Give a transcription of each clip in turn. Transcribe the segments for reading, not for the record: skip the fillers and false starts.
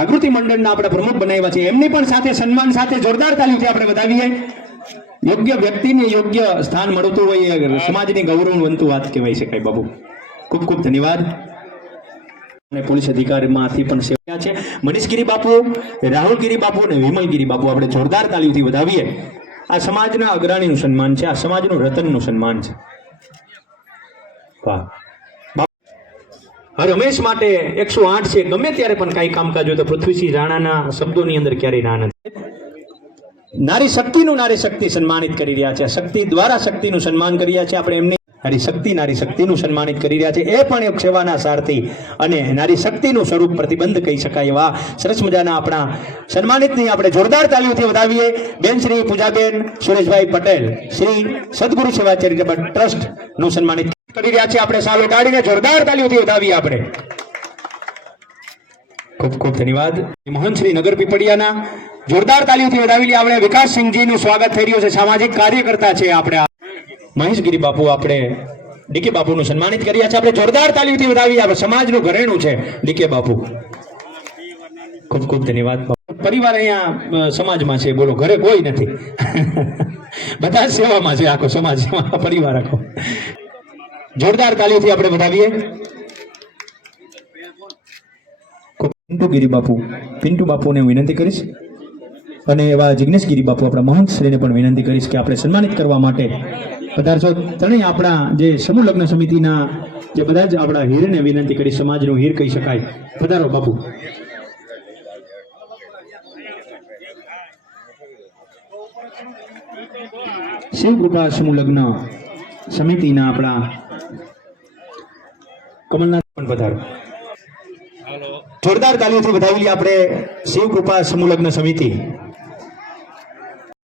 જાગૃતિ મંડળના આપણે પ્રમુખ બનાવ્યા છે, એમની પણ સાથે સન્માન સાથે જોરદાર તાલીઓથી આપણે વધાવીએ. યોગ્ય વ્યક્તિને યોગ્ય સ્થાન મળતું હોય એ સમાજની ગૌરવવંતુ વાત કહેવાય શકાય. બાબુ ખૂબ ખૂબ ધન્યવાદ. અને પોલીસ અધિકારીમાંથી પણ સેવા છે મનીષગીરી બાપુ, રાહુલગીરી બાપુ અને વિમલગીરી બાપુ. આપણે જોરદાર તાલીઓથી વધાવીએ. આ સમાજના અગ્રણીનું સન્માન છે, આ સમાજનું રતનનું સન્માન છે. વાહ. રમેશ માટે 108 છે. ગમે ત્યારે પણ કઈ કામકાજ હોય તો પૃથ્વીસિંહ રાણાના શબ્દોની અંદર ક્યારેય ના નથી. નારી શક્તિ સન્માનિત કરી રહ્યા છે. શક્તિ દ્વારા શક્તિનું સન્માન કરી રહ્યા છે. આપણે એમને નારી શક્તિનું સન્માનિત કરી રહ્યા છે. એ પણ એક સેવાના સારથી અને નારી શક્તિનું સ્વરૂપ પ્રતિબંધ કહી શકાય એવા સરસ મજાના આપણા સન્માનિતની આપણે જોરદાર તાલીઓથી વધાવીએ. બેન શ્રી પૂજાબેન સુરેશભાઈ પટેલ, શ્રી સદગુરુ સેવા ચેરિટેબલ ટ્રસ્ટ નું સન્માનિત કરી રહ્યા છે. આપણે સાલ ઉડાડીને જોરદાર તાલીઓથી વધાવીએ. આપણે ખૂબ ખૂબ ધન્યવાદ. મોહન શ્રી નગર પીપળિયાના જોરદાર તાલીઓથી વધાવી. આપણે વિકાસસિંહજીનું સ્વાગત થઈ રહ્યું છે. સામાજિક કાર્યકર્તા છે. આપણે મહેશગીરી બાપુ, આપણે ડીકે બાપુનું સન્માનિત કર્યા છે. આપણે જોરદાર તાલીઓથી વધાવી. આપણે સમાજનું ઘરેણું છે ડીકે બાપુ. ખૂબ ખૂબ ધન્યવાદ. પરિવાર અહીંયા સમાજમાં છે. બોલો, ઘરે કોઈ નથી. બધા સેવામાં છે. આખો સમાજ પરિવાર આખો. જોરદાર તાલીઓથી આપણે વધાવીએ. પિન્ટુ બાપુને વિનંતી કરીશ અને એવા જિગ્નેશગીરી બાપુ આપણા મહંતશ્રીને પણ વિનંતી કરીશ કે આપણે સન્માનિત કરવા માટે પધારશો. ત્રણેય આપણા જે સમૂહ લગ્ન સમિતિના જે બધા જ આપણા હીરને વિનંતી કરી, સમાજનું હીર કહી શકાય. પધારો બાપુ. શિવકૃપા સમૂહ લગ્ન સમિતિના આપણા કમલનાથ પણ પધારો. જોરદાર તાલીઓથી વધાવી લઈએ. આપણે શિવકૃપા સમૂહ લગ્ન સમિતિ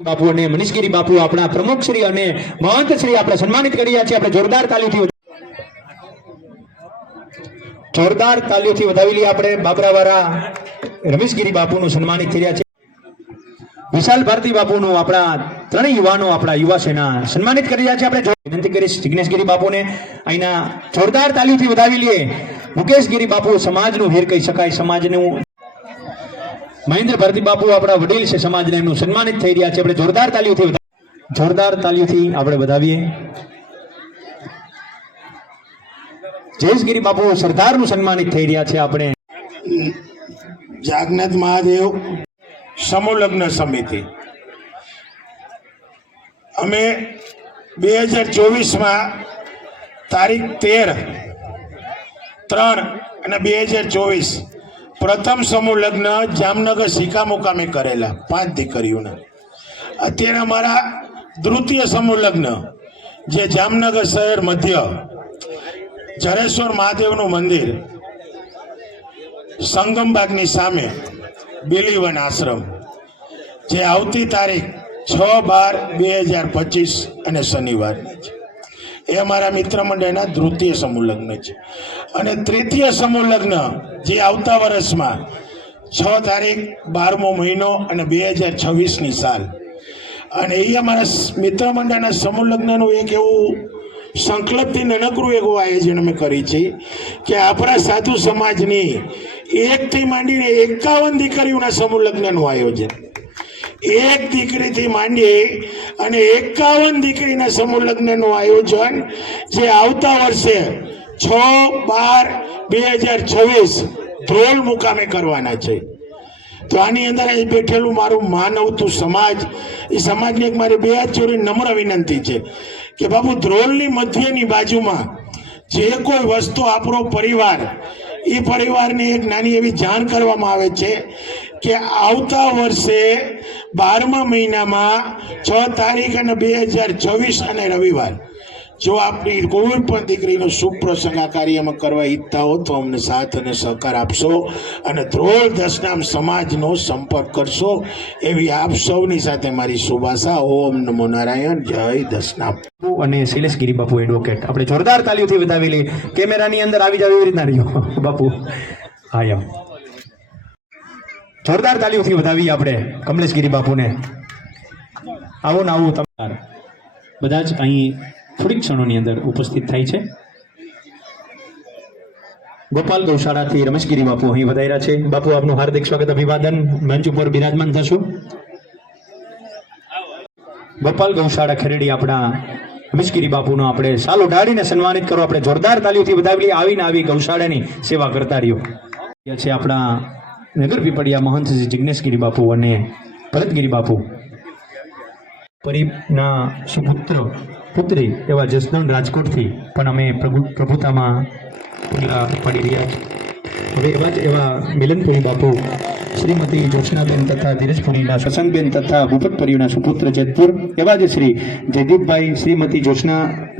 બાપુ અને મનીષગીરી બાપુ આપણા પ્રમુખ શ્રી અને મહંત શ્રી આપણે સન્માનિત કર્યા છે. આપણે જોરદાર તાલીઓથી વધાવી લઈએ. આપણે બાબરાવાળા રમેશગીરી બાપુનું સન્માનિત કર્યા છે. વિશાલ ભારતી બાપુનું આપણા ત્રણેય યુવાનો આપણા યુવા સેના સન્માનિત કરી રહ્યા છે. આપણે વિનંતી કરીશ જિગ્નેશગીરી બાપુને અહીંના જોરદાર તાલીઓથી વધાવી લઈએ. મુકેશગીરી બાપુ સમાજનું હીર કહી શકાય. સમાજનું મહેન્દ્ર ભારતી બાપુ આપણા વડીલ છે સમાજને, એમનું સન્માનિત થઈ રહ્યા છે. આપણે જોરદાર તાલીઓથી આપણે વધાવીએ. જયેશગીરી બાપુ સરદારનું સન્માનિત થઈ રહ્યા છે. આપણે જાગનાથ મહાદેવ સમૂહ લગ્ન સમિતિ અમે 2024માં તારીખ 13/3/2024 પ્રથમ સમૂહ લગ્ન જામનગર સિકા મુકામે કરેલા 5 દીકરીઓના. અત્યારે અમારા દ્વિતીય સમૂહ લગ્ન જે જામનગર શહેર મધ્ય જરેશ્વર મહાદેવનું મંદિર સંગમબાગની સામે બેલીવન આશ્રમ, જે આવતી તારીખ 6/12/2025 અને શનિવારના છે. એ અમારા મિત્ર મંડળના દ્વિતીય સમૂહ લગ્ન છે. અને તૃતીય સમૂહ લગ્ન જે આવતા વર્ષમાં 6 તારીખ 12મો મહિનો અને 2026ની સાલ. અને એ અમારા મિત્ર મંડળના સમૂહ લગ્નનું એક એવું સંકલ્પથી નાનકડું એવું આયોજન અમે કરી છે કે આપણા સાધુ સમાજની 1 થી માંડીને 51 દીકરીઓના સમૂહ લગ્નનું આયોજન. 1 દીકરીથી માંડી અને 51 દીકરીના સમૂહ લગ્નનું આયોજન જે આવતા વર્ષે 6/12/2026 ધ્રોલ મુકામે કરવાના છે. તો આની અંદર અહીં બેઠેલું મારું માનવતું સમાજ, એ સમાજની એક મારી 2 હાથ જોડી નમ્ર વિનંતી છે કે બાપુ ધ્રોલની મધ્યની બાજુમાં જે કોઈ વસ્તુ આપણો પરિવાર, એ પરિવારને એક નાની એવી જાણ કરવામાં આવે છે કે આવતા વર્ષે 12મા મહિનામાં 6 તારીખ અને 2026 અને રવિવાર જો આપણી કોઈ પણ દીકરીનો શુભ પ્રસંગ આ કાર્યમાં કરવા ઈચ્છતા હો તો અમને સાથ અને સહકાર આપશો અને ધ્રોલ દશનામ સમાજનો સંપર્ક કરશો એવી આપ સૌની સાથે મારી શુભાશા. ઓમ નમો નારાયણ. જય દશનામ. અને શૈલેષગીરી બાપુ એડવોકેટ આપણે જોરદાર તાલીઓથી વધાવી લઈએ. કેમેરાની અંદર આવી જાવ એવી રીતના રહ્યો બાપુ. હા એમ જોરદાર તાલીઓથી વધાવી આપણે કમલેશગીરી બાપુને. આવું ને આવું તમારા બધા જ અહીં થોડીક ક્ષણોની અંદર ઉપસ્થિત થાય છે. ગોપાલ ગૌશાળાથી રમેશગીરી બાપુ અહીં વધાર્યા છે. બાપુ આપનું હાર્દિક સ્વાગત, અભિવાદન. મંચ ઉપર બિરાજમાન થશો. ગોપાલ ગૌશાળા ખેરડી આપણા રમેશગીરી બાપુનો આપણે સાલો ઢાળીને સન્માનિત કરો. આપણે જોરદાર તાલીઓથી વધાવી આવીને આવી ગૌશાળાની સેવા કરતા રહ્યો છે આપણા નગર પીપળિયા મહંત શ્રી જિજ્ઞેશગીરી બાપુ અને ભરતગીરી બાપુ પરિના સુપુત્ર પુત્રી એવા જસદણ રાજકોટથી પણ અમે પ્રભુતામાં પગલાં પાડી રહ્યા છીએ. હવે એવા મિલનપુરી બાપુ શ્રીમતી જ્યોત્સનાબેન તથા ધીરજપુરીના સસંગબેન તથા ભૂપતપુરીના સુપુત્ર જેતપુર એવા જ શ્રી જયદીપભાઈ શ્રીમતી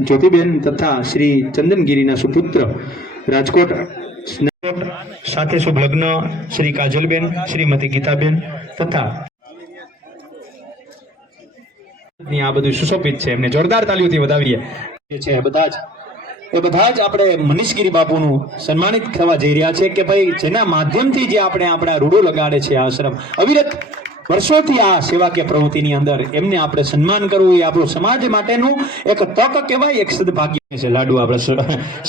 જ્યોતિબેન તથા શ્રી ચંદનગીરીના સુપુત્ર રાજકોટ સાથે શુભ લગ્ન શ્રી કાજલબેન શ્રીમતી ગીતાબેન તથા આ બધું સુશોભિત છે. એમને જોરદાર તાલીઓથી વધાવીએ છે. બધા જ આપણે મનીષગીરી બાપુનું સન્માનિત થવા જઈ રહ્યા છે કે ભાઈ જેના માધ્યમથી જે આપણે આપણા રૂડો લગાડે છે આશ્રમ અવિરત વર્ષોથી આ સેવાકીય પ્રવૃત્તિની અંદર એમને આપણે સન્માન કરવું એ આપણું સમાજ માટેનું એક તક કહેવાય, એક સદભાગ્ય છે. લાડુ આપણે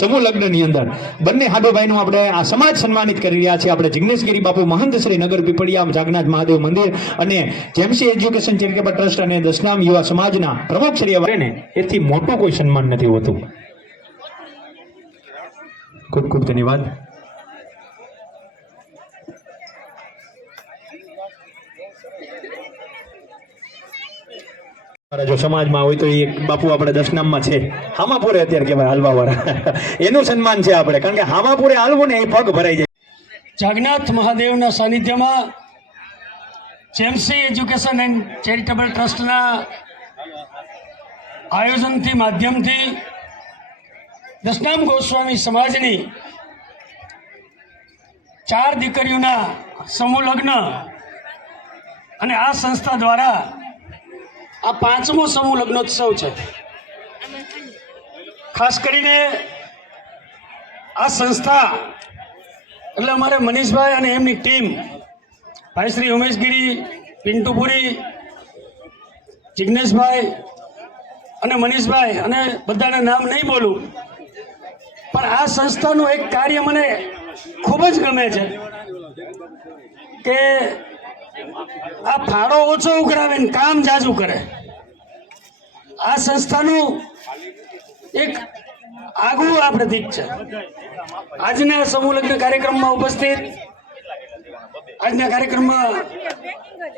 સમૂહ લગ્નની અંદર બંને હાડોભાઈનું આપણે આ સમાજ સન્માનિત કરી રહ્યા છે. આપણે જિજ્ઞેશગીરી બાપુ મહંત શ્રી નગર પીપળિયા જાગનાથ મહાદેવ મંદિર અને જેમસી એજ્યુકેશન ચેરિટેબલ ટ્રસ્ટ અને દશનામ યુવા સમાજના પ્રમુખ શ્રી ને એથી મોટું કોઈ સન્માન નથી હોતું. ખૂબ ખૂબ ધન્યવાદ. જો સમાજમાં હોય તો એ બાપુ આપણે દશનામમાં છે, હામાપુરે અત્યારે કહેવાય હાલવા વાળા એનું સન્માન છે આપણે, કારણ કે હામાપુરે હાલવું ને એ પગ ભરાઈ જાય. જાગનાથ મહાદેવના સાનિધ્યમાં જેમસી એજ્યુકેશન એન્ડ ચેરિટેબલ ટ્રસ્ટના આયોજનથી માધ્યમથી દશનામ ગોસ્વામી સમાજની 4 દીકરીઓના સમૂહ લગ્ન અને આ સંસ્થા દ્વારા આ 5મો સમૂહ લગ્નોત્સવ છે. ખાસ કરીને આ સંસ્થા એટલે અમારે મનીષભાઈ અને એમની ટીમ ભાઈ શ્રી ઉમેશગીરી, પિન્ટુપુરી, જિજ્ઞેશભાઈ અને મનીષભાઈ અને બધાના નામ નહીં બોલું, પણ આ સંસ્થાનું એક કાર્ય મને ખૂબ જ ગમે છે કે આ ફાળો ઓછો ઉઘરાવે ને કામ જાજુ કરે. આ સંસ્થાનું એક આગવું આ પ્રતીક છે. આજના સમૂહ લગ્ન કાર્યક્રમમાં ઉપસ્થિત આજના કાર્યક્રમમાં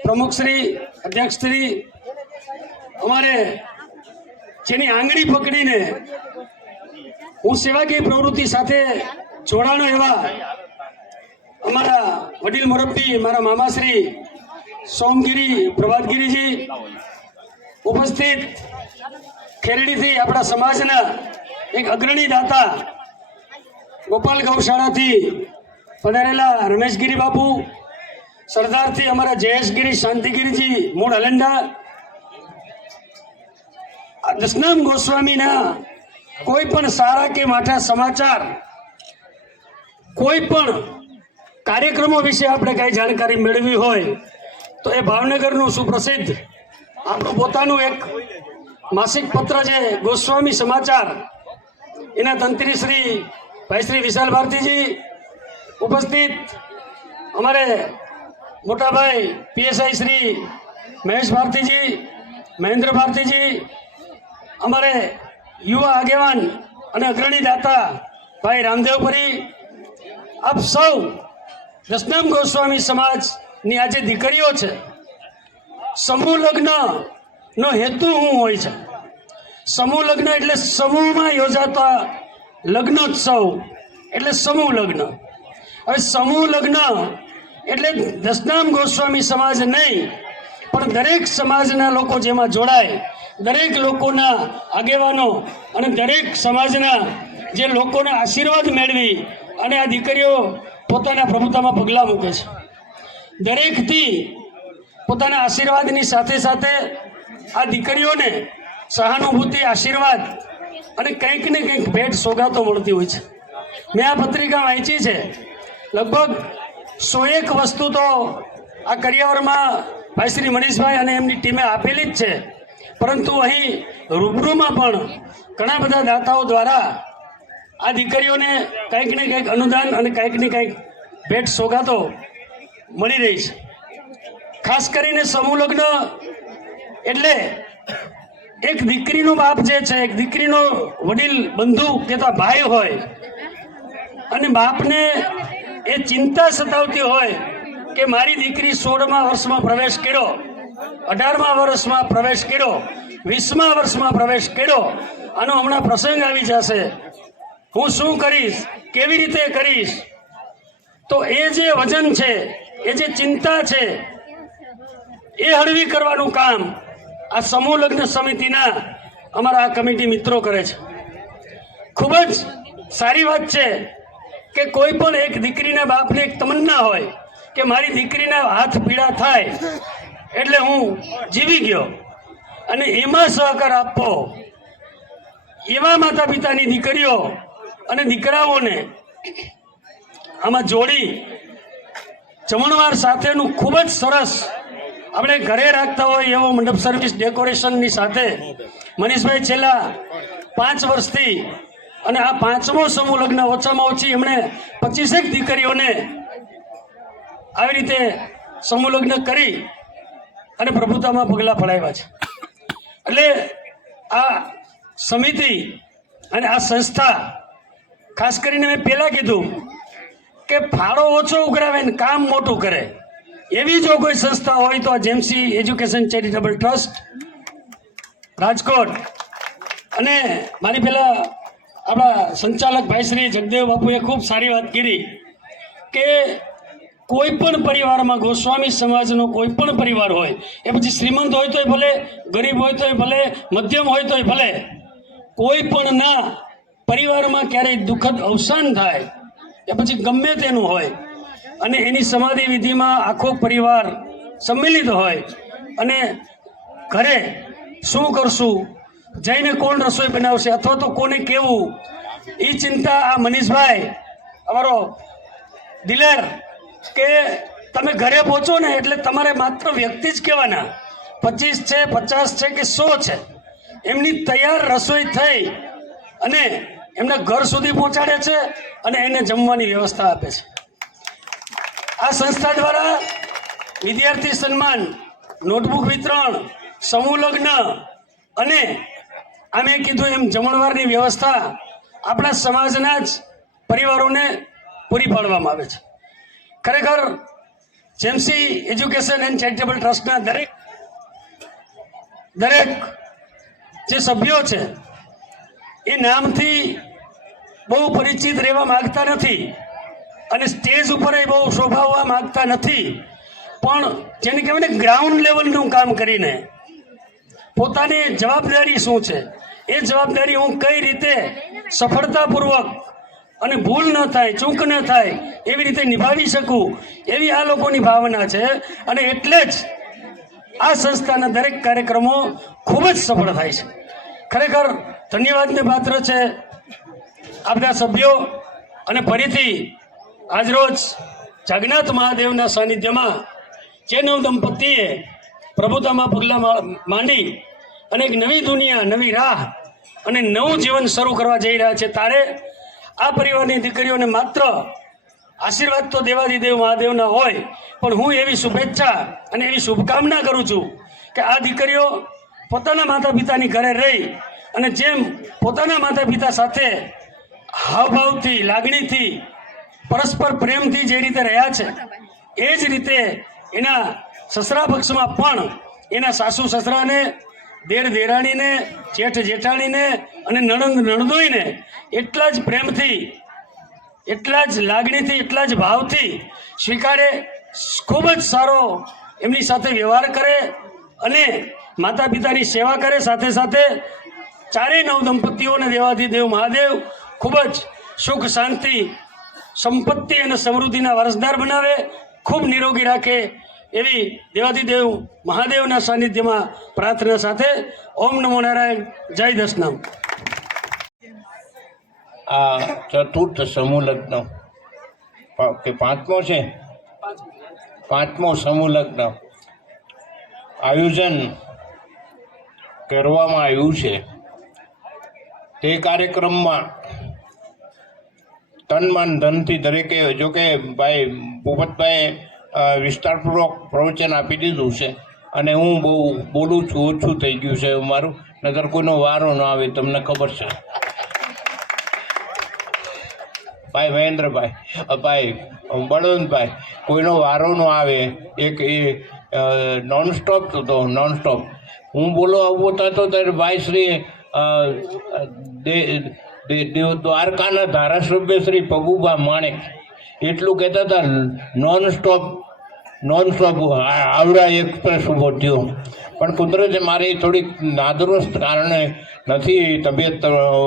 પ્રમુખશ્રી, અધ્યક્ષશ્રી, અમારે જેની આંગળી પકડીને હું સેવાકીય પ્રવૃત્તિ સાથે જોડાણો એવા અમારા વડીલ મુરબ્બી મારા મામાશ્રી સોમગીરી પ્રભાતગીરીજી, ઉપસ્થિત ખેરડીથી આપણા સમાજના એક અગ્રણી દાતા ગોપાલ ગૌશાળાથી પધારેલા રમેશગીરી બાપુ, સરદારથી અમારા જયેશગીરી શાંતિગીરીજી મૂળ અલંડા, દશનામ ગોસ્વામીના કોઈ પણ સારા કે માઠા સમાચાર, કોઈ પણ કાર્યક્રમો વિશે આપણે કઈ જાણકારી મેળવી હોય તો એ ભાવનગરનું સુપ્રસિદ્ધ આપણું પોતાનું એક માસિક પત્ર છે ગોસ્વામી સમાચાર, એના તંત્રી શ્રી ભાઈ શ્રી વિશાલ ભારતીજી, ઉપસ્થિત અમારે મોટાભાઈ પીએસઆઈ શ્રી મહેશ ભારતીજી, મહેન્દ્ર ભારતીજી, અમારે યુવા આગેવાન અને અગ્રણી દાતા ભાઈ રામદેવપુરી, આપ સૌ દશનામ ગોસ્વામી સમાજની આ જે દીકરીઓ છે, સમૂહ લગ્નનો હેતુ શું હોય છે? સમૂહ લગ્ન એટલે સમૂહમાં યોજાતા લગ્નોત્સવ એટલે સમૂહ લગ્ન. હવે સમૂહ લગ્ન એટલે દશનામ ગોસ્વામી સમાજ નહીં, પણ દરેક સમાજના લોકો જેમાં જોડાય, દરેક લોકોના આગેવાનો અને દરેક સમાજના જે લોકોના આશીર્વાદ મેળવી અને આ દીકરીઓ પોતાના પ્રભુતામાં પગલાં મૂકે છે. દરેકથી પોતાના આશીર્વાદની સાથે સાથે આ દીકરીઓને સહાનુભૂતિ, આશીર્વાદ અને કંઈક ને કંઈક ભેટ સોગાતો મળતી હોય છે. મેં આ પત્રિકા વાંચી છે, લગભગ 101 વસ્તુ તો આ કરિયાવરમાં ભાઈ શ્રી મનીષભાઈ અને એમની ટીમે આપેલી જ છે, પરંતુ અહીં રૂબરૂમાં પણ ઘણા બધા દાતાઓ દ્વારા આ દીકરીઓને કંઈક ને કંઈક અનુદાન અને કંઈક ને કંઈક ભેટ સોગાતો મળી રહી છે. ખાસ કરીને સમૂહ લગ્ન એટલે એક દીકરીનો બાપ જે છે, એક દીકરીનો વડીલ બંધુ કે તો ભાઈ હોય અને બાપને એ ચિંતા સતાવતી હોય કે મારી દીકરી 16મા વર્ષમાં પ્રવેશ કર્યો, 18મા વર્ષમાં પ્રવેશ કર્યો, 20મા વર્ષમાં પ્રવેશ કર્યો, આનો હમણાં પ્રસંગ આવી જશે, હું શું કરીશ, કેવી રીતે કરીશ. તો એ જે વજન છે, એ જે ચિંતા છે, એ હળવી કરવાનું કામ આ સમૂહ લગ્ન સમિતિના અમારા આ કમિટી મિત્રો કરે છે. ખૂબ જ સારી વાત છે કે કોઈ પણ એક દીકરીના બાપને એક તમન્ના હોય કે મારી દીકરીના હાથ પીળા થાય એટલે હું જીવી ગયો, અને એમાં સહકાર આપવો. એવા માતા પિતાની દીકરીઓ અને દીકરાઓને આમાં જોડી જમણવાર સાથેનું ખૂબ જ સરસ આપણે ઘરે રાખતા હોય એવો મંડપ સર્વિસ ડેકોરેશનની સાથે મનીષભાઈ છેલ્લા 5 વર્ષથી, અને આ 5મો સમૂહ લગ્ન ઓછામાં ઓછી એમણે 25 દીકરીઓને આવી રીતે સમૂહ લગ્ન કરી અને પ્રભુતામાં પગલાં પડાવ્યા છે. એટલે આ સમિતિ અને આ સંસ્થા, ખાસ કરીને મેં પહેલાં કીધું કે ફાળો ઓછો ઉઘરાવે ને કામ મોટું કરે, એવી જો કોઈ સંસ્થા હોય તો આ જેમસી એજ્યુકેશન ચેરિટેબલ ટ્રસ્ટ રાજકોટ. અને મારી પહેલા આપણા સંચાલક ભાઈ શ્રી જગદેવ બાપુએ ખૂબ સારી વાત કરી કે કોઈ પણ પરિવારમાં, ગોસ્વામી સમાજનો કોઈ પણ પરિવાર હોય, એ પછી શ્રીમંત હોય તોય ભલે, ગરીબ હોય તોય ભલે, મધ્યમ હોય તોય ભલે, કોઈ પણ ના પરિવારમાં ક્યારેય દુઃખદ અવસાન થાય એ પછી ગમે તેનું હોય અને એની સમાધિ વિધિમાં આખો પરિવાર સંમિલિત હોય અને ઘરે શું કરશું, જઈને કોણ રસોઈ બનાવશે અથવા તો કોને કેવું, એ ચિંતા આ મનીષભાઈ અમારો દિલેર કે તમે ઘરે પહોંચો ને એટલે તમારે માત્ર વ્યક્તિ જ કહેવાના, 25 છે, 50 છે કે 100 છે, એમની તૈયાર રસોઈ થઈ અને એમના ઘર સુધી પહોંચાડે છે અને એને જમવાની વ્યવસ્થા આપે છે. આ સંસ્થા દ્વારા વિદ્યાર્થી સન્માન, નોટબુક વિતરણ, સમૂહ લગ્ન અને આમે કીધું એમ જમણવારની વ્યવસ્થા આપણા સમાજના જ પરિવારોને પૂરી પાડવામાં આવે છે. ખરેખર જેમસી એજ્યુકેશન એન્ડ ચેરિટેબલ ટ્રસ્ટના દરેક જે સભ્યો છે એ નામથી બહુ પરિચિત રહેવા માગતા નથી અને સ્ટેજ ઉપર એ બહુ શોભાવવા માગતા નથી, પણ જેને કહેવાય ને ગ્રાઉન્ડ લેવલનું કામ કરીને પોતાની જવાબદારી શું છે, એ જવાબદારી હું કઈ રીતે સફળતાપૂર્વક અને ભૂલ ન થાય, ચૂક ન થાય એવી રીતે નિભાવી શકું, એવી આ લોકોની ભાવના છે. અને એટલે જ આ સંસ્થાના દરેક કાર્યક્રમો ખૂબ જ સફળ થાય છે. ખરેખર ધન્યવાદને પાત્ર છે આ બધા સભ્યો. અને ફરીથી આજરોજ જાગનાથ મહાદેવના સાનિધ્યમાં જે નવ દંપતીએ પ્રભુતામાં પગલાં માંડી અને એક નવી દુનિયા, નવી રાહ અને નવું જીવન શરૂ કરવા જઈ રહ્યા છે, તારે આ પરિવારની દીકરીઓને માત્ર આશીર્વાદ તો દેવાધિદેવ મહાદેવના હોય, પણ હું એવી શુભેચ્છા અને એવી શુભકામના કરું છું કે આ દીકરીઓ પોતાના માતા પિતાની ઘરે રહી અને જેમ પોતાના માતા પિતા સાથે હાવભાવથી, લાગણીથી, પરસ્પર પ્રેમથી જે રીતે રહ્યા છે, એ જ રીતે એના સસરા પક્ષમાં પણ એના સાસુ સસરાને, દેર દેરાણીને, જેઠ જેઠાણીને અને નણંદ નણદોઈને એટલા જ પ્રેમથી, એટલા જ લાગણીથી, એટલા જ ભાવથી સ્વીકારે, ખૂબ જ સારો એમની સાથે વ્યવહાર કરે અને માતા પિતાની સેવા કરે. સાથે સાથે ચારેય નવ દંપતીઓને દેવાધિદેવ મહાદેવ ખૂબ જ સુખ, શાંતિ, સંપત્તિ અને સમૃદ્ધિના વારસદાર બનાવે, ખૂબ નિરોગી રાખે એવી દેવાધિદેવ મહાદેવના સાનિધ્યમાં પ્રાર્થના સાથે ઓમ નમો નારાયણ. જય દશનામ. આ ચતુર્થ સમૂહ લગ્ન કે પાંચમો છે, પાંચમો સમૂહ લગ્ન આયોજન કરવામાં આવ્યું છે. તે કાર્યક્રમમાં તન મન ધનથી દરેકે જોકે ભાઈ ભૂપતભાઈ વિસ્તારપૂર્વક પ્રવચન આપી દીધું છે અને હું બહુ બોલું છું, ઓછું થઈ ગયું છે મારું, નગર કોઈનો વારો ન આવે તમને ખબર છે. ભાઈ મહેન્દ્રભાઈ, ભાઈ બળવંતભાઈ, કોઈનો વારો ન આવે. એક એ નોનસ્ટોપ હતો, નોનસ્ટોપ હું બોલો આવો થતો ત્યારે ભાઈ શ્રી દ્વારકાના ધારાસભ્ય શ્રી પગુભા માણેક એટલું કહેતા હતા, નોનસ્ટોપ આવડા એક્સપ્રેસ ઊભો થયો. પણ કુદરતે મારી થોડીક નાદુરસ્ત કારણે નથી, તબિયત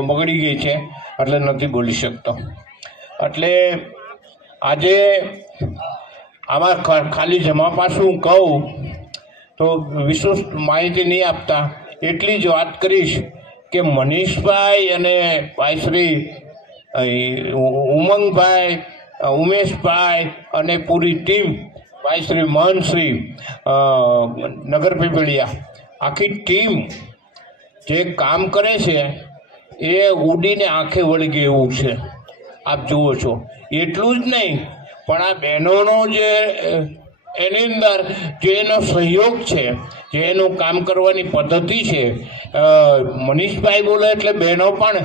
બગડી ગઈ છે એટલે નથી બોલી શકતો. એટલે આજે આમાં ખાલી જમા પાછું કહું તો વિશેષ માહિતી નહીં આપતા, એટલી જ વાત કરીશ કે મનીષભાઈ અને ભાઈશ્રી ઉમંગભાઈ, ઉમેશભાઈ અને પૂરી ટીમ, ભાઈશ્રી મહંતશ્રી નગર પીપળિયા, આખી ટીમ જે કામ કરે છે એ ઉડીને આંખે વળગે એવું છે. આપ જુઓ છો. એટલું જ નહીં પણ આ બહેનોનો જે એની અંદર જે એનો સહયોગ છે, જે એનું કામ કરવાની પદ્ધતિ છે, મનીષભાઈ બોલે એટલે બહેનો પણ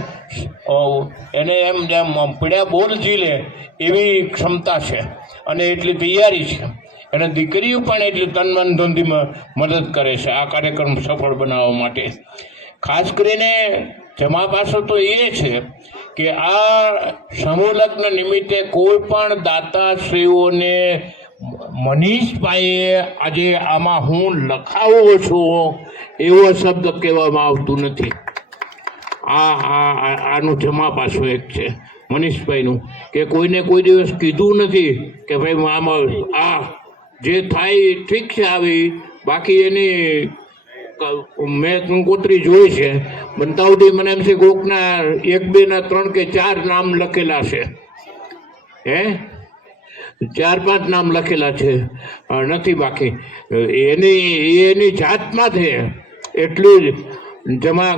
એને એમ જેમ પીળ્યા બોલ ઝીલે એવી ક્ષમતા છે અને એટલી તૈયારી છે. અને દીકરીઓ પણ એટલી તન મન ધનથી મદદ કરે છે આ કાર્યક્રમ સફળ બનાવવા માટે. ખાસ કરીને જમા પાસો તો એ છે કે આ સમૂહ લગ્ન નિમિત્તે કોઈ પણ દાતાશ્રીઓને મનીષભાઈએ આજે આમાં હું લખાવો છું એવો શબ્દ કહેવામાં આવતું નથી. આનું જમા પાછું એક છે મનીષભાઈનું, કે કોઈને કોઈ દિવસ કીધું નથી કે ભાઈ આમાં આ જે થાય ઠીક છે આવી, બાકી એની મેં કંકોત્રી જોઈ છે બનતા સુધી મને એમ છે કોકના 1, 2 ના 3 કે 4 નામ લખેલા છે, 4-5 નામ લખેલા છે, નથી બાકી. એની જાતમાં છે એટલું જ જમા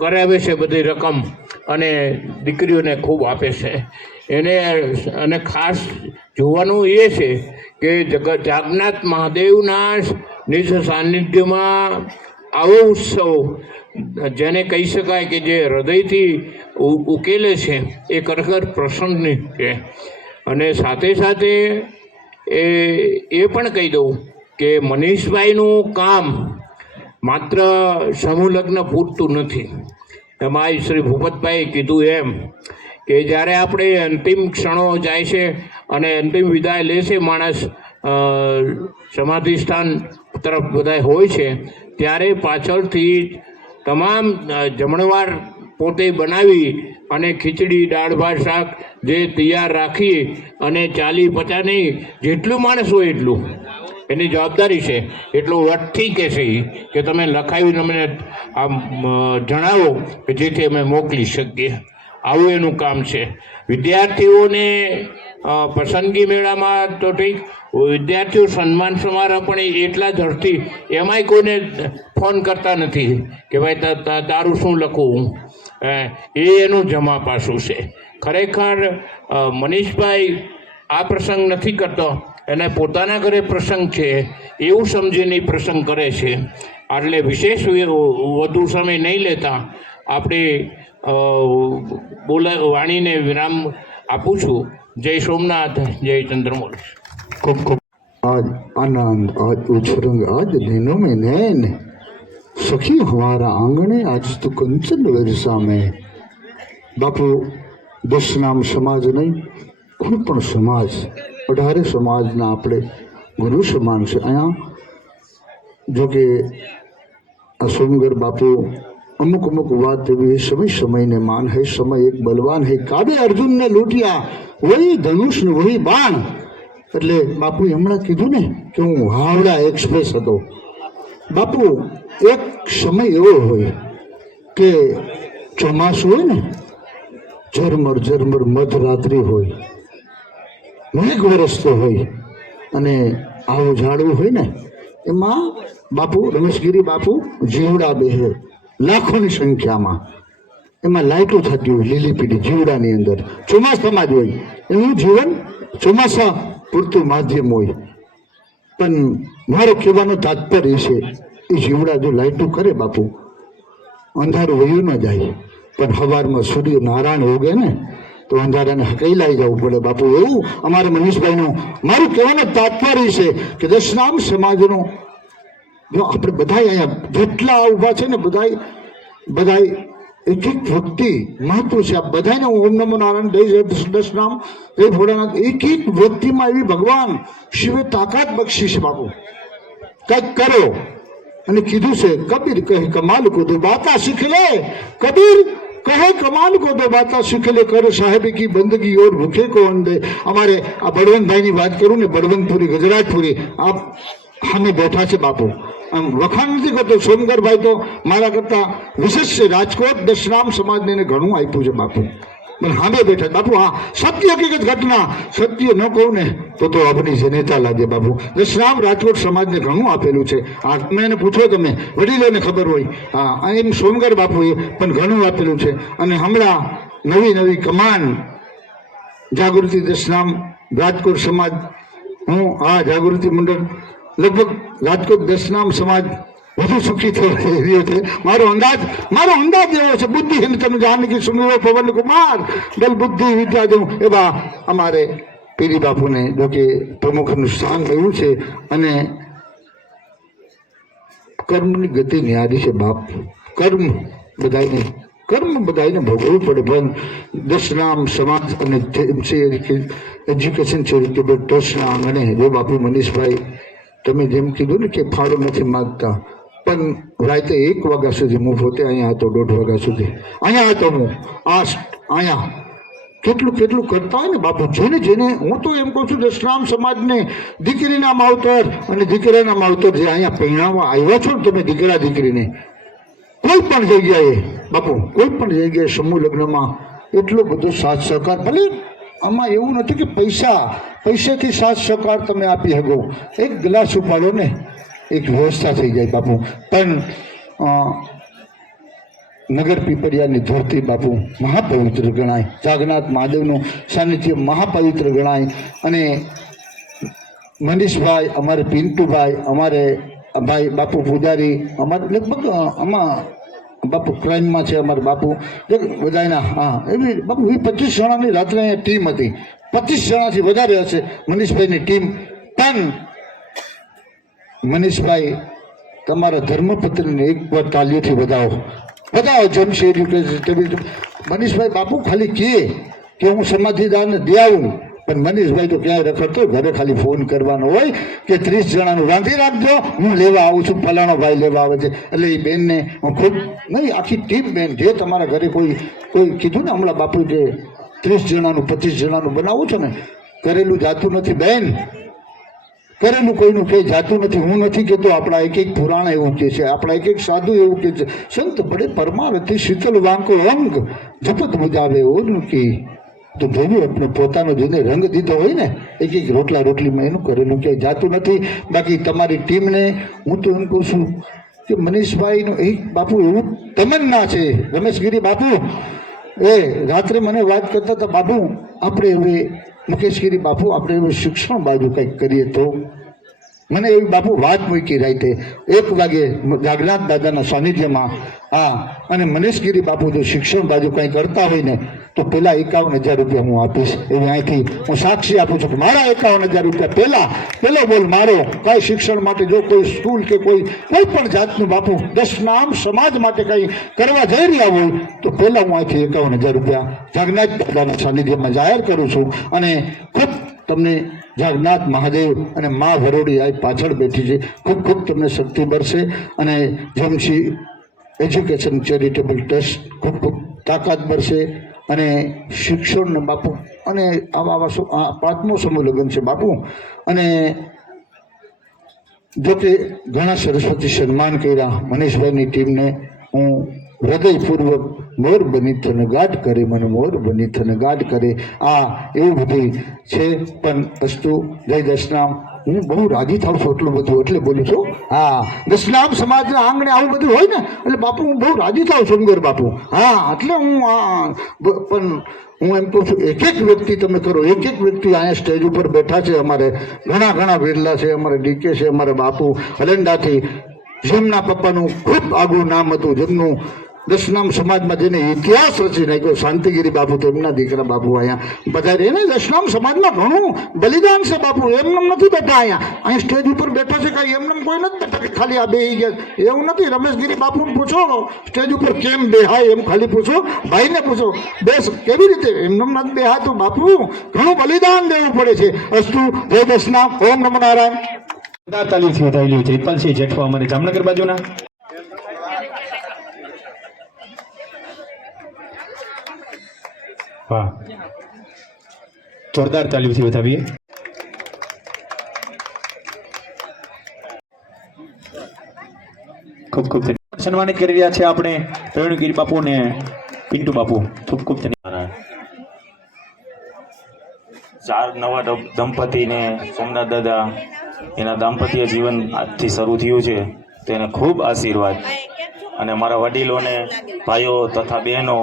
કરાવે છે બધી રકમ અને દીકરીઓને ખૂબ આપે છે એને. અને ખાસ જોવાનું એ છે કે જાગનાથ મહાદેવના નિજ સાનિધ્યમાં આવો ઉત્સવ જેને કહી શકાય કે જે હૃદયથી ઉકેલે છે એ ખરેખર પ્રસન્નની છે. અને સાથે સાથે એ પણ કહી દઉં કે મનીષભાઈનું કામ માત્ર સમૂહ લગ્ન પૂરતું નથી. એમાં શ્રી ભૂપતભાઈએ કીધું એમ કે જ્યારે આપણે અંતિમ ક્ષણો જાય છે અને અંતિમ વિદાય લે છે માણસ, સમાધિ સ્થાન તરફ બધા હોય છે, ત્યારે પાછળથી તમામ જમણવાર પોતે બનાવી અને ખીચડી, દાળ ભાત, શાક જે તૈયાર રાખી અને 40-50 નહીં જેટલું માણસ હોય એટલું એની જવાબદારી છે. એટલું વટથી કહે છે કે તમે લખાવીને અમને આમ જણાવો કે જેથી અમે મોકલી શકીએ. આવું એનું કામ છે. વિદ્યાર્થીઓને પસંદગી મેળામાં તો ઠીક, વિદ્યાર્થીઓ સન્માન સમારોહ પણ એટલા જ અર્થી, એમાંય કોઈને ફોન કરતા નથી કે ભાઈ તારું શું લખું, એનું જમા પાસું છે. ખરેખર મનીષભાઈ આ પ્રસંગ નથી કરતો, એને પોતાના ઘરે પ્રસંગ છે એવું સમજીને પ્રસંગ કરે છે. એટલે વિશેષ વધુ સમય નહીં લેતા આપણે વાણીને વિરામ આપું છું. જય સોમનાથ, જય चंद्रमौल. खूब खूब आज आनंद, आज उछरंग, आज दिनों में नैन सखी हमारा आंगणे आज तो कंचन वर्षा में. बापू दशनाम समाज नहीं, કોઈ પણ સમાજ 18 સમાજના આપણે ગુરુ સમાન છે. અહીંયા જોકે આ સોમગઢ બાપુ અમુક વાત એવી, સभी समय ने मान है, समय एक बलवान है, काबे अर्जुन ने लूटिया वही धनुष ने वही बाण. એટલે બાપુએ હમણાં કીધું ને કે હું હાવડા એક્સપ્રેસ હતો. બાપુ એક સમય એવો હોય કે ચોમાસું હોય ને, ઝરમર મધરાત્રિ હોય, મેઘ વરસતો હોય અને આવું ઝાડવું હોય ને, એમાં બાપુ રમેશગીરી બાપુ જીવડા બેહે લાખોની સંખ્યામાં. એમાં લાઇટો થતી હોય લીલી પીળી જીવડાની અંદર. ચોમાસામાં જ હોય એનું જીવન ચોમાસા પૂરતું માધ્યમ હોય. પણ મારો કહેવાનો તાત્પર્ય છે એ જીવડા જો લાઇટો કરે બાપુ અંધારું વયું ન જાય, પણ સવારમાં સૂર્ય નારાયણ ઉગે ને તો અંધારાને હકેલાઈ જવું પડે બાપુ. એવું અમારે મનીષભાઈનું મારું કહેવાનું તાત્પર્ય છે કે દશનામ સમાજનો જો આપણે બધા અહીંયા જેટલા ઊભા છે ને બધા એક એક વ્યક્તિ મહત્વ છે. આ બધાને હું ઓમ નમો નારાયણ દશનામ જય ભોળાનાથ એક એક વ્યક્તિમાં એવી ભગવાન શિવે તાકાત બક્ષી છે બાપુ. કંઈક કરો. અને કીધું છે કબીર કહે કમાલ કો તો બાતા શીખ લે, કબીર કહે કમાલ કો તો બાતા શીખ લે, કર સાહેબ કી બંદગી ઓર ભૂખે કો અંદે. અમારે આ બળવંતભાઈની વાત કરું ને, બળવંતપુરી ગુજરાતપુરી આપ સામે બેઠા છે બાપુ. આમ વખાણ નથી કરતો, સોમગરભાઈ તો મારા કરતા વિશેષ છે. રાજકોટ દશનામ સમાજને એને ઘણું આપ્યું છે બાપુ, પણ સામે બેઠા બાપુ. હા સત્ય હકીકત ઘટના સત્ય ન કહું ને તો આપણી જનેતા લાગે બાપુ. દશનામ રાજકોટ સમાજને ઘણું આપેલું છે. આ મેં એને પૂછો તમે વડીલોને ખબર હોય. હા એમ સોમગર બાપુએ પણ ઘણું આપેલું છે. અને હમણાં નવી કમાન જાગૃતિ દશનામ રાજકોટ સમાજ, હું આ જાગૃતિ મંડળ લગભગ રાજકોટ દશનામ સમાજ વધુ સુખી થઈ રહ્યો છે. મારો અંદાજ એવો છે. બુદ્ધિ તમે જાનકી સુમેરો પવન કુમાર દલ બુદ્ધિ વિદ્યા દઉં એવા અમારે પીરી બાપુને જો કે પ્રમુખનું સ્થાન રહ્યું છે. અને કર્મની ગતિ ન્યારી છે બાપ. કર્મ બધાને ભોગવવું પડે. પણ દશનામ સમાજ અને એજ્યુકેશન ચેરિટેબલ ટ્રસ્ટના આંગણે જો બાપુ મનીષભાઈ તમે જેમ કીધું ને કે ફાળો નથી માગતા, પણ રાતે 1 વાગ્યા સુધી હું પોતે અહીંયા હતો, 1:30 વાગ્યા સુધી અહીંયા હતો હું. અહીંયા કેટલું કરતા હોય ને બાપુ. જેને હું તો એમ કહું છું દશનામ સમાજને દીકરીના માવતર અને દીકરાના માવતર જે અહીંયા પહેણાવવા આવ્યા છો ને તમે દીકરા દીકરીને કોઈ પણ જગ્યાએ બાપુ, કોઈ પણ જગ્યાએ સમૂહ લગ્નમાં એટલો બધો સાથ સહકાર. ભલે આમાં એવું નથી કે પૈસાથી સાથ સહકાર તમે આપી શકો. એક ગ્લાસ ઉપાડો ને એક વ્યવસ્થા થઈ જાય બાપુ. પણ નગર પીપળિયાની ધરતી બાપુ મહાપવિત્ર ગણાય. જાગનાથ મહાદેવનું સાનિધ્ય મહાપવિત્ર ગણાય. અને મનીષભાઈ, અમારે પિન્ટુભાઈ, અમારે ભાઈ બાપુ પૂજારી, અમારે લગભગ આમાં બાપુ ક્રાઇમમાં છે અમારે બાપુ બધાના. હા એવી બાપુ 25 જણાની રાત્રે અહીંયા ટીમ હતી. 25 જણાથી વધારે હશે મનીષભાઈની ટીમ. પણ મનીષભાઈ તમારા ધર્મપત્નીને એકવાર તાલીઓથી વધાવો જમશે એજ્યુકેશન. મનીષભાઈ બાપુ ખાલી કહે કે હું સમાધિદારને દે આવું, પણ મનીષભાઈ તો ક્યાંય રખડતો, ઘરે ખાલી ફોન કરવાનો હોય કે 30 જણાનું રાંધી રાખજો, હું લેવા આવું છું, ફલાણો ભાઈ લેવા આવે છે. એટલે એ બેનને હું ખૂબ નહીં, આખી ટીમ બેન જે તમારા ઘરે કોઈ કીધું ને હમણાં બાપુ કે 30 જણાનું 25 જણાનું બનાવું છો ને, કરેલું જાતું નથી બેન, કરેલું કોઈનું કંઈ જાતું નથી. હું નથી કહેતો, આપણા એક પુરાણ એવું કહે છે, આપણા એક સાધુ એવું કહે છે, સંત બડે પરમારથી શીતલ વાંકો અંગ જપત બુજાવે ઓનું કી. તો જોયું આપણે પોતાનો જેને રંગ દીધો હોય ને એક રોટલીમાં એનું કરેલું ક્યાંય જાતું નથી. બાકી તમારી ટીમને હું તો એમ કહું છું કે મનીષભાઈનું એક બાપુ એવું તમન્ના છે. રમેશગીરી બાપુ એ રાત્રે મને વાત કરતા હતા, બાપુ આપણે હવે મુકેશગીરી બાપુ આપણે હવે શિક્ષણ બાજુ કંઈક કરીએ તો. મને એવી બાપુ વાત મૂકી રાતે 1 વાગે જાગનાથ દાદાના સાનિધ્યમાં. હા અને મનીષગીરી બાપુ જો શિક્ષણ બાજુ કંઈ કરતા હોય ને તો પેલા 51,000 રૂપિયા હું આપીશ. એવી અહીંથી હું સાક્ષી આપું છું કે મારા 51,000 રૂપિયા પહેલો બોલ મારો કાંઈ શિક્ષણ માટે જો કોઈ સ્કૂલ કે કોઈ પણ જાતનું બાપુ દશનામ સમાજ માટે કંઈ કરવા જઈ રહ્યા હોય તો પહેલાં હું અહીંથી 51,000 રૂપિયા જાગનાથ દાદાના સાનિધ્યમાં જાહેર કરું છું. અને ખૂબ તમને જાગનાથ મહાદેવ અને મા ભરોડી આ પાછળ બેઠી છે, ખૂબ તમને શક્તિ મળશે. અને જમશી એજ્યુકેશન ચેરિટેબલ ટ્રસ્ટ ખૂબ તાકાત મળશે. અને શિક્ષણને બાપુ અને આવા 5મો સમૂહ લગ્ન છે બાપુ. અને જોકે ઘણા સરસ્વતી સન્માન કર્યા મનીષભાઈની ટીમને. હું હૃદયપૂર્વક મોર બની થને ગાઢ કરે, મને મોર બની થને ગાઢ કરે. આ એવું બધું છે. પણ અસ્તુ જય દશનામ હું બહુ રાજી થાઉં છું એટલું બધું એટલે બોલું છું. હા, દશનામ સમાજના આંગણે આવું બધું હોય ને એટલે બાપુ હું બહુ રાજી થાઉં છું સોમગર બાપુ. હા, એટલે હું પણ હું એમ કહું છું એક એક વ્યક્તિ તમે કરો, એક એક વ્યક્તિ અહીંયા સ્ટેજ ઉપર બેઠા છે. અમારે ઘણા બિરલા છે, અમારે ડીકે છે, અમારે બાપુ હલંડાથી, જેમના પપ્પાનું ખૂબ આગવું નામ હતું, જેમનું દશનામ સમાજમાં જેને ઇતિહાસ રચી નાખ્યો શાંતિગીરી બાપુ, તો એમના દીકરા બાપુ અહીંયા બધા એને દશનામ સમાજમાં ઘણું બલિદાન છે બાપુ. એમને નથી બેઠા અહીંયા સ્ટેજ ઉપર બેઠા છે, કાંઈ એમને કોઈ નથી બેઠા કે ખાલી આ બેહી ગયા એવું નથી. રમેશગીરી બાપુને પૂછો સ્ટેજ ઉપર કેમ બેહાય એમ ખાલી પૂછો, ભાઈને પૂછો બેસ કેવી રીતે એમને નથી બેહાય, તો બાપુ ઘણું બલિદાન દેવું પડે છે. અસ્તુ જય દશનામ, ઓમ નમો નારાયણ. તાલીમથી વધારેલું છે ઇતપાલસિંહ જેઠવા અમારે જામનગર બાજુના. વાહ, જોરદાર તાલીમથી વધાવીએ. ખૂબ ખૂબ સન્માનિત કરી રહ્યા છે આપણે પ્રવીણગીરી બાપુ ને પિન્ટુ બાપુ. ખૂબ ખૂબ ધન્યવાદ. ચાર નવા દંપતીને સોમનાથ દાદા એના દાંપત્ય જીવન આજથી શરૂ થયું છે, તેને ખૂબ આશીર્વાદ. અને મારા વડીલોને, ભાઈઓ તથા બહેનો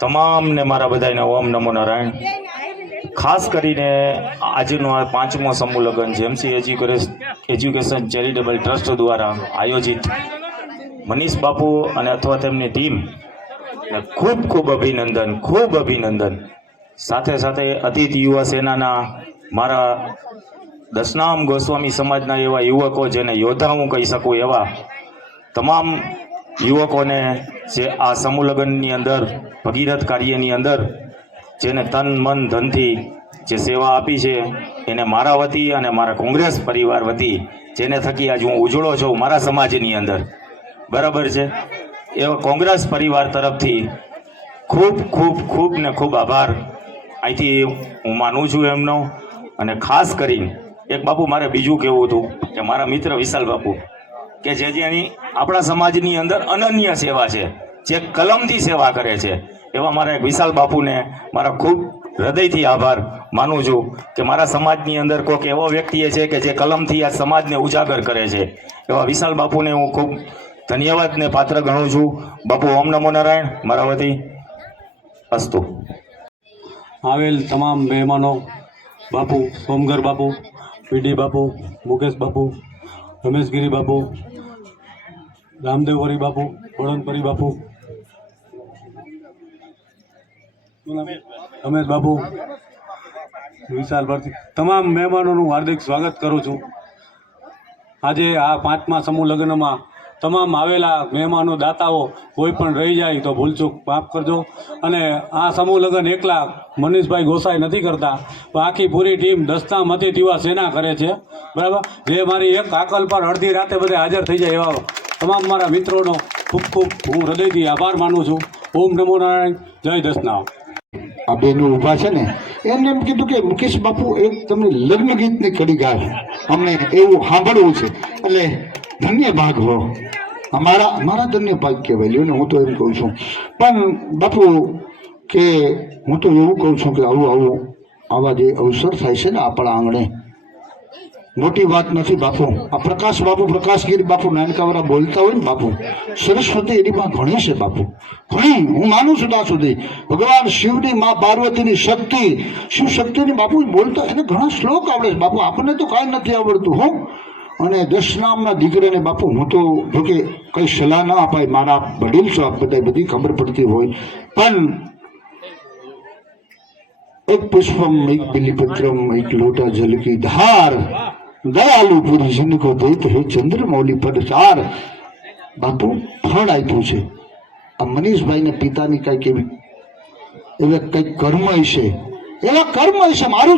તમામને મારા બધાને ઓમ નમો નારાયણ. ખાસ કરીને આજનો આ 5મો સમૂહ લગ્ન જેમસી એજ્યુકેશન ચેરિટેબલ ટ્રસ્ટ દ્વારા આયોજિત મનીષ બાપુ અને અથવા તેમની ટીમ ખૂબ ખૂબ અભિનંદન. સાથે સાથે અતિથિ યુવા સેનાના મારા દશનામ ગોસ્વામી સમાજના એવા યુવકો જેને યોદ્ધા હું કહી શકું એવા તમામ યુવકોને જે આ સમૂહ લગ્નની અંદર ભગીરથ કાર્યની અંદર જેને તન મન ધનથી જે સેવા આપી છે એને મારા વતી અને મારા કોંગ્રેસ પરિવાર વતી જેને થકી આજે હું ઉજળો છું મારા સમાજની અંદર, બરાબર છે, એવા કોંગ્રેસ પરિવાર તરફથી ખૂબ ને ખૂબ આભાર અહીંથી હું માનું છું એમનો. અને ખાસ કરીને એક બાપુ મારે બીજું કહેવું હતું કે મારા મિત્ર વિશાલ બાપુ કે જેની આપણા સમાજની અંદર અનન્ય સેવા છે, જે કલમથી સેવા કરે છે, એવા મારા એક વિશાલ બાપુને મારા ખૂબ હૃદયથી આભાર માનું છું કે મારા સમાજની અંદર કોઈક એવો વ્યક્તિ છે કે જે કલમથી આ સમાજને ઉજાગર કરે છે. એવા વિશાલ બાપુને હું ખૂબ ધન્યવાદને પાત્ર ગણું છું. બાપુ ઓમ નમો નારાયણ મારા વતી. અસ્તુ. આવેલ તમામ મહેમાનો, બાપુ સોમગર બાપુ, પીડી બાપુ, મુકેશ બાપુ, રમેશગીરી બાપુ, રામદેવવરી બાપુ, વળનપરી બાપુ, રમેશ બાપુ, વિશાલ ભારતી, તમામ મહેમાનોનું હાર્દિક સ્વાગત કરું છું. આજે આ 5મા સમૂહ લગ્નમાં તમામ આવેલા મહેમાનો, દાતાઓ કોઈ પણ રહી જાય તો ભૂલચૂક માફ કરજો. અને આ સમૂહ લગ્ન એકલા મનીષભાઈ ગોસાઈ નથી કરતા, પણ આખી પૂરી ટીમ દશનામ અતિથિ યુવા સેના કરે છે, બરાબર. જે મારી એક આકલ પર અડધી રાતે બધે હાજર થઈ જાય એવા તમામ મારા મિત્રોનો ખૂબ હું હૃદયથી આભાર માનું છું. ઓમ નમો નારાયણ, જય દશનામ. આ બેનો ઊભા છે ને એમને એમ કીધું કે મુકેશ બાપુ એક તમને લગ્ન ગીતની કડી ગાય, અમને એવું સાંભળવું છે, એટલે ધન્ય ભાગ હો, અમારા ધન્ય ભાગ કહેવાય લ્યો ને. હું તો એમ કહું છું. પણ બાપુ કે હું તો એવું કહું છું કે આવા જે અવસર થાય છે ને આપણા આંગણે, મોટી વાત નથી બાપુ. આ પ્રકાશગીરી બાપુ નાનકાવાળા બોલતા હોય ને બાપુ, સરસ્વતી એની માં ઘણી છે બાપુ, ઘણી. હું માનું છું ત્યાં સુધી ભગવાન શિવની માં પાર્વતીની શક્તિ, શિવ શક્તિની બાપુ બોલતા એને ઘણા શ્લોક આવડે છે બાપુ, આપણને તો કાંઈ નથી આવડતું હો. અને દશનામના દીકરાને બાપુ હું તો જોકે કંઈ સલાહ ના અપાય, મારા વડીલ છો આપ બધા, બધી ખબર પડતી હોય, પણ એક પુષ્પમ એક બિલીપત્રમ એક લોટા જલ કી ધાર દયાલુ પૂરી જિંદગો દેત હે ચંદ્રમૌલી પર ચાર. બાપુ ફળ આપ્યું છે. આ મનીષભાઈને પિતાની કંઈક એવા કંઈક કર્મ હશે, એવા કર્મ હશે, મારું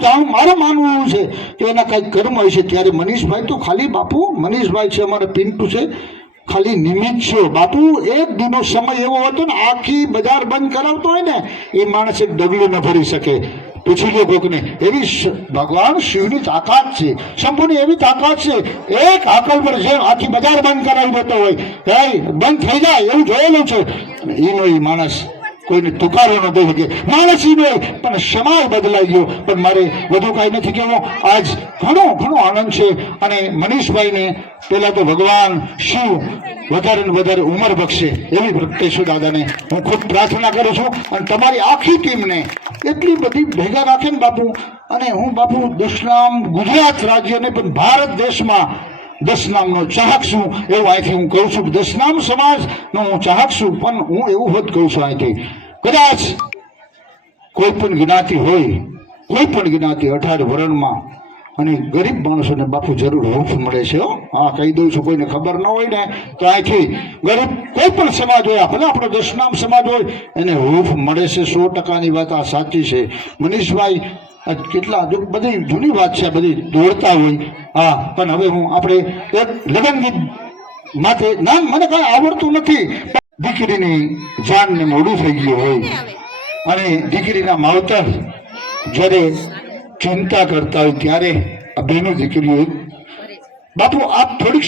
માનવું એવું છે કે એના કંઈક કર્મ હશે. ત્યારે મનીષભાઈ તો ખાલી બાપુ, મનીષભાઈ છે અમારા પિન્ટુ છે, ખાલી નિમિત્ત છે બાપુ. એક દિનો સમય એવો હતો ને આખી બજાર બંધ કરાવતો હોય ને એ માણસ એક ડગલું ન ભરી શકે. પૂછી લો કોકને, એવી ભગવાન શિવની તાકાત છે, શંભુની એવી તાકાત છે. એક આકલ પર જેમ આખી બજાર બંધ કરાવી દેતો હોય, બંધ થઈ જાય એવું જોયેલું છે. એનો એ માણસ કોઈને તુકારો ન દઈ શકે. માણસ ઈ નહીં પણ સમાજ બદલાઈ ગયો. પણ મારે વધુ કાંઈ નથી કહેવું. આજ ઘણો ઘણો આનંદ છે. અને મનીષભાઈને પહેલા તો ભગવાન શિવ વધારે ને વધારે ઉંમર બક્ષે એવી પ્રત્યેશુ દાદાને હું ખૂબ પ્રાર્થના કરું છું. અને તમારી આખી ટીમને એટલી બધી ભેગા રાખે ને બાપુ. અને હું બાપુ દશનામ ગુજરાત રાજ્યને પણ ભારત દેશમાં દશનામનો ચાહક છું એવું અહીંથી હું કહું છું. દશનામ સમાજનો હું ચાહક છું. પણ હું એવું હોત કહું છું અહીંથી, કદાચ કોઈ પણ જ્ઞાતિ હોય, કોઈ પણ જ્ઞાતિ 18 વર્ણમાં અને ગરીબ માણસોને બાપુ જરૂર હૂંફ મળે છે. હા, કહી દઉં છું, કોઈને ખબર ન હોય ને તો અહીંથી ગરીબ કોઈ પણ સમાજ હોય, ભલે આપણો દશનામ સમાજ હોય, એને હૂંફ મળે છે. 100%ની વાત આ સાચી છે. મનીષભાઈ કેટલા બધી જૂની વાત છે, બધી દોડતા હોય. હા, પણ હવે હું આપણે એક લગ્ન ગીત માટે ના, મને કાંઈ આવડતું નથી. દીકરીની જાનને મોડું થઈ ગયું હોય અને દીકરીના માવતર જ્યારે ચિંતા કરતા હોય ત્યારે આ બેનો દીકરીઓ, બાપુ આપ થોડીક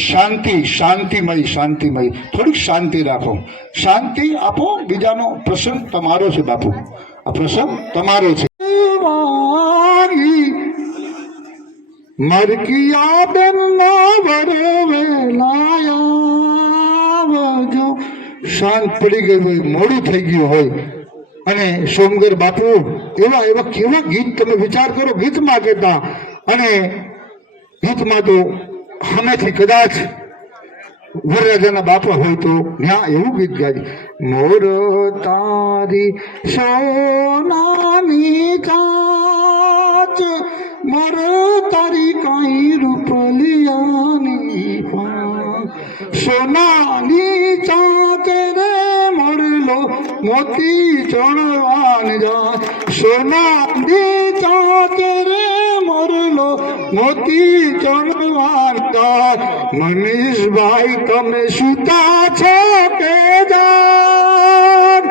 શાંતિમય થોડીક શાંતિ રાખો, શાંતિ આપો. બીજાનો પ્રસંગ તમારો છે બાપુ, આ પ્રસંગ તમારો છે. મરકિયા બેન ના વરવેલાયા, શાંત પડી ગઈ હોય, મોડું થઈ ગયું હોય અને સોમગર બાપુ એવા કેવા ગીત તમે વિચાર કરો, ગીતમાં કહેતા. અને ગીતમાં તો સામેથી કદાચ વરરાજાના બાપા હોય તો ત્યાં એવું ગીત ગાય, મોર તારી સોનાની કાચ, મોર તારી કાંઈ રૂપલિયાની પાંખ, સોનાની ચાંચ રે મોરલો મોતી ચણવાન જાય, સોનાની ચાંચ રે મોરલો મોતી ચણવાન જાય. મનીષભાઈ તમે સુતા છો કે જાગ,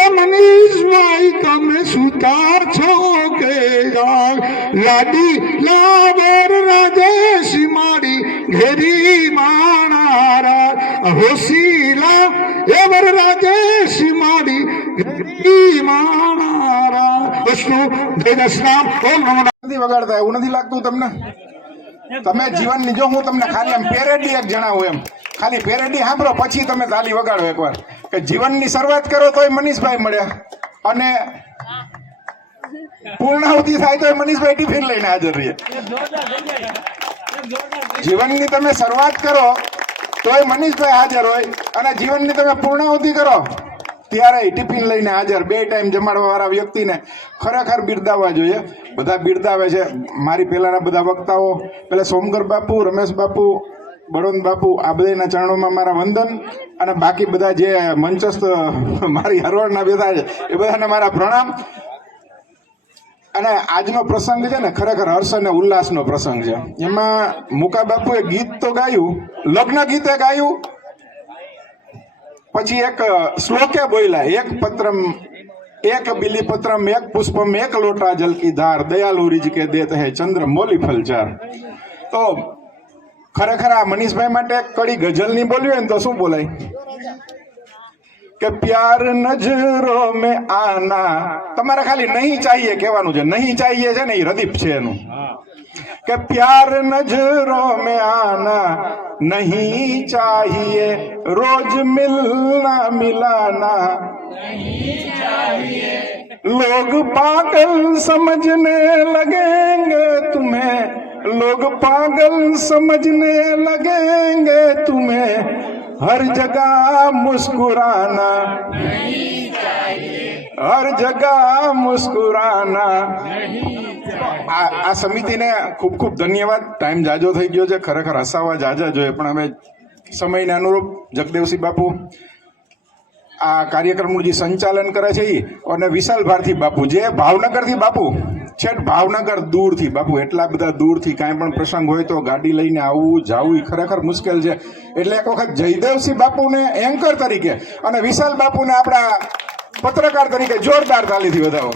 એ મનીષભાઈ તમે સુતા છો કે જાગ, લાડી લાવર રાજેશ માડી ઘેરી માણારા, હોશીલા એવર રાજેશ માડી ઘેરી માણારા. અસ્તુ જય દશનામ. ઓમ નમો નથી વગાડતા એવું નથી લાગતું તમને? તમે જીવનની, જો હું તમને ખાલી એમ પેરેડી એક જણાવું, એમ ખાલી પેરેડી સાંભળો પછી તમે તાલી વગાડો એકવાર, કે જીવનની શરૂઆત કરો તોય મનીષભાઈ મળ્યા, અને પૂર્ણાહુતિ થાય તોય મનીષભાઈ ટિફિન લઈને હાજર રહીએ. જીવનની તમે શરૂઆત કરો તોય મનીષભાઈ હાજર હોય, અને જીવનની તમે પૂર્ણાહુતિ કરો ત્યારે ટિફિન લઈને હાજર. 2 ટાઈમ જમાડવા વાળા વ્યક્તિને ખરેખર બિરદાવવા જોઈએ. બધા બિરદાવે છે. મારી પહેલાના બધા વક્તાઓ, પેલા સોમગર બાપુ, રમેશ બાપુ, બળવંત બાપુ, આ બધાના ચરણોમાં મારા વંદન. અને બાકી બધા જે મંચસ્થ મારી હરવળના બેઠા છે એ બધાને મારા પ્રણામ. અને આજનો પ્રસંગ છે ને ખરેખર હર્ષ અને ઉલ્લાસનો પ્રસંગ છે. એમાં મુકા બાપુએ ગીત તો ગાયું, લગ્ન ગીતે ગાયું, પછી એક શ્લોકે બોલ્યા, એક પત્રમ એક બિલીપત્રમ એક પુષ્પમ એક લોટા જલ કી ધાર, દયાલુ રીજ કે દેત હે ચંદ્ર મોલી ફલચાર. તો ખરેખર આ મનીષભાઈ માટે એક કડી ગઝલની બોલ્યું હોય ને તો શું બોલાય કે પ્યાર નજરો મેં આના, તમારે ખાલી નહીં ચાહીએ કહેવાનું છે. નહીં ચાહીએ છે ને એ રદીપ છે એનું, કે પ્યાર નજરો में आना नहीं चाहिए, रोज मिलना मिलाना नहीं चाहिए, लोग पागल समझने लगेंगे तुम्हें, लोग पागल समझने लगेंगे तुम्हें, हर जगह मुस्कुराना नहीं चाहिए, हर जगह मुस्कुराना. આ સમિતિને ખૂબ ખૂબ ધન્યવાદ. ટાઈમ જાજો થઈ ગયો છે, ખરેખર હસાવા જાજા જોઈએ, પણ હવે સમયને અનુરૂપ જગદેવસિંહ બાપુ આ કાર્યક્રમનું જે સંચાલન કરે છે એ, અને વિશાલ ભારતી બાપુ જે ભાવનગરથી, બાપુ છેક ભાવનગર દૂરથી, બાપુ એટલા બધા દૂરથી કાંઈ પણ પ્રસંગ હોય તો ગાડી લઈને આવવું જાવું એ ખરેખર મુશ્કેલ છે. એટલે એક વખત જયદેવસિંહ બાપુને એન્કર તરીકે અને વિશાલ બાપુને આપણા પત્રકાર તરીકે જોરદાર તાલીથી વધાવો.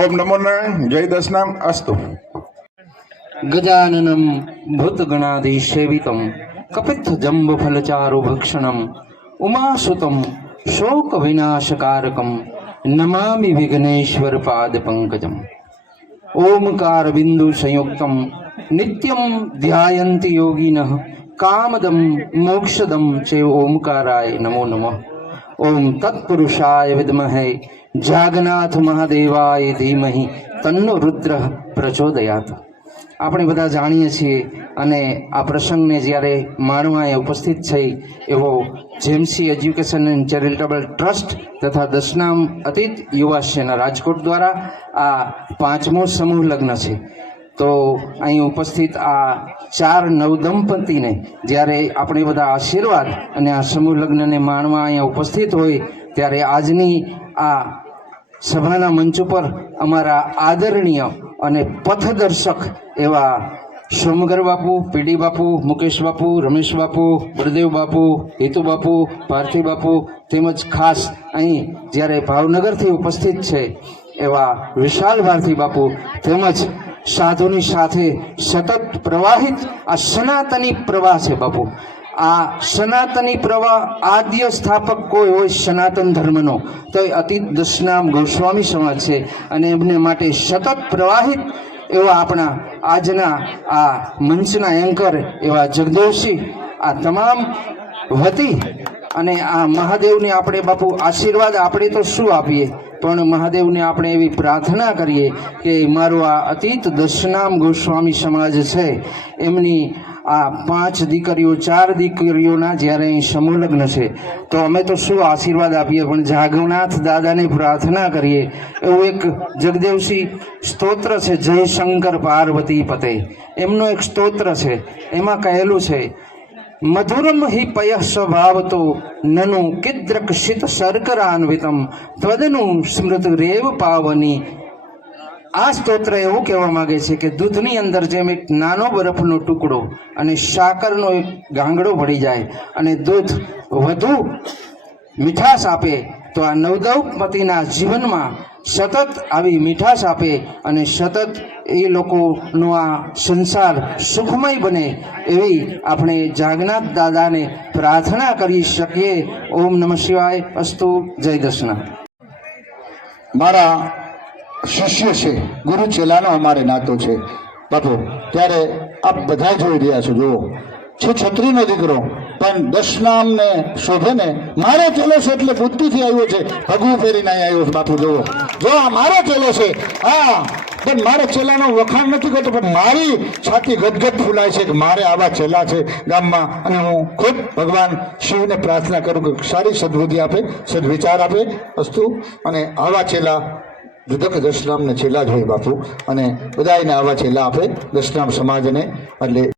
ઓમ નમો નારાયણ. જય દશનામ. અસ્તુ. ગજાનનમ ભૂતગણાધિસેવિતમ કપિત્થ જંબફલચારુ ભક્ષણમ ઉમાસુતમ शोक विनाशकारकम नमामि विघ्नेश्वर पाद पंकजम। ओमकार बिंदु संयुक्तम नित्यम ध्यायन्ति योगिनः कामदम मोक्षदम चे ओमकाराय नमो नमः। ओम तत्पुरुषाय विद्महे जागनाथ महादेवाय धीमहि तन्नो रुद्र प्रचोदयात्। આપણે બધા જાણીએ છીએ અને આ પ્રસંગને જ્યારે માણવાએ ઉપસ્થિત થઈ એવો જેમસી એજ્યુકેશન એન્ડ ચેરિટેબલ ટ્રસ્ટ તથા દશનામ અતીત યુવા સેના રાજકોટ દ્વારા આ 5મો સમૂહ લગ્ન છે। તો અહીં ઉપસ્થિત આ 4 નવદંપતીને જ્યારે આપણે બધા આશીર્વાદ અને આ સમૂહ લગ્નને માણવા અહીંયા ઉપસ્થિત હોય ત્યારે આજની આ સભાના મંચ ઉપર અમારા આદરણીય અને પથદર્શક એવા સોમગર બાપુ, પીડી બાપુ, મુકેશ બાપુ, રમેશ બાપુ, બળદેવ બાપુ, હેતુ બાપુ, પાર્થિવ બાપુ તેમજ ખાસ અહીં જ્યારે ભાવનગરથી ઉપસ્થિત છે એવા વિશાલ ભારતી બાપુ તેમજ સાધુની સાથે સતત પ્રવાહિત આ સનાતની પ્રવાહ છે બાપુ। આ સનાતની પ્રવાહ આદ્ય સ્થાપક કોઈ હોય સનાતન ધર્મનો તો એ અતીત દશનામ ગોસ્વામી સમાજ છે અને એમને માટે સતત પ્રવાહિત એવા આપણા આજના આ મંચના એન્કર એવા જગદેવસિંહ આ તમામ વતી અને આ મહાદેવને આપણે બાપુ આશીર્વાદ આપણે તો શું આપીએ પણ મહાદેવને આપણે એવી પ્રાર્થના કરીએ કે મારો આ અતીત દશનામ ગોસ્વામી સમાજ છે એમની આ 5 દીકરીઓ 4 દીકરીઓના જ્યારે અહીં સમૂહ લગ્ન છે તો અમે તો શું આશીર્વાદ આપીએ પણ જાગનાથ દાદાને પ્રાર્થના કરીએ એવું એક જગદેવસિંહ સ્તોત્ર છે જય શંકર પાર્વતી પતે એમનો એક સ્તોત્ર છે એમાં કહેલું છે મધુરમ હિ પય સ્વભાવતો નનુ કિદ્રક્ષિત શર્કરાન્વિતમ ત્વદનુ સ્મૃત રેવ પાવની। આ સ્તોત્ર એવું કહેવા માંગે છે કે દૂધની અંદર જેમ એક નાનો બરફનો ટુકડો અને સાકરનો એક ગાંગડો પડી જાય અને દૂધ વધુ મીઠાશ આપે તો આ નવદંપતિના જીવનમાં સતત આવી મીઠાશ આપે અને સતત એ લોકોનો આ સંસાર સુખમય બને એવી આપણે જાગનાથ દાદાને પ્રાર્થના કરી શકીએ। ઓમ નમઃ શિવાય અસ્તુ જય દર્શના। મારા શિષ્ય છે, ગુરુ ચેલાનો અમારે નાતો છે બાપુ। ત્યારે આપ બધા જોઈ રહ્યા છો, જુઓ છે છત્રીનો દીકરો પણ દશનામને શોભે ને મારો ચેલો છે એટલે બુદ્ધિથી આવ્યો છે, ભગવું ફેરીને અહીં આવ્યો છે બાપુ। જુઓ જો આ મારો ચેલો છે, હા પણ મારા ચેલાનો વખાણ નથી કરતો પણ મારી છાતી ગદગદ ફૂલાય છે કે મારે આવા ચેલા છે ગામમાં। અને હું ખુદ ભગવાન શિવને પ્રાર્થના કરું કે સારી સદબુદ્ધિ આપે, સદવિચાર આપે અસ્તુ। અને આવા ચેલા દુધક દશનામને ચેલા જ હોય બાપુ અને બધાને આવા ચેલા આપે દશનામ સમાજને। એટલે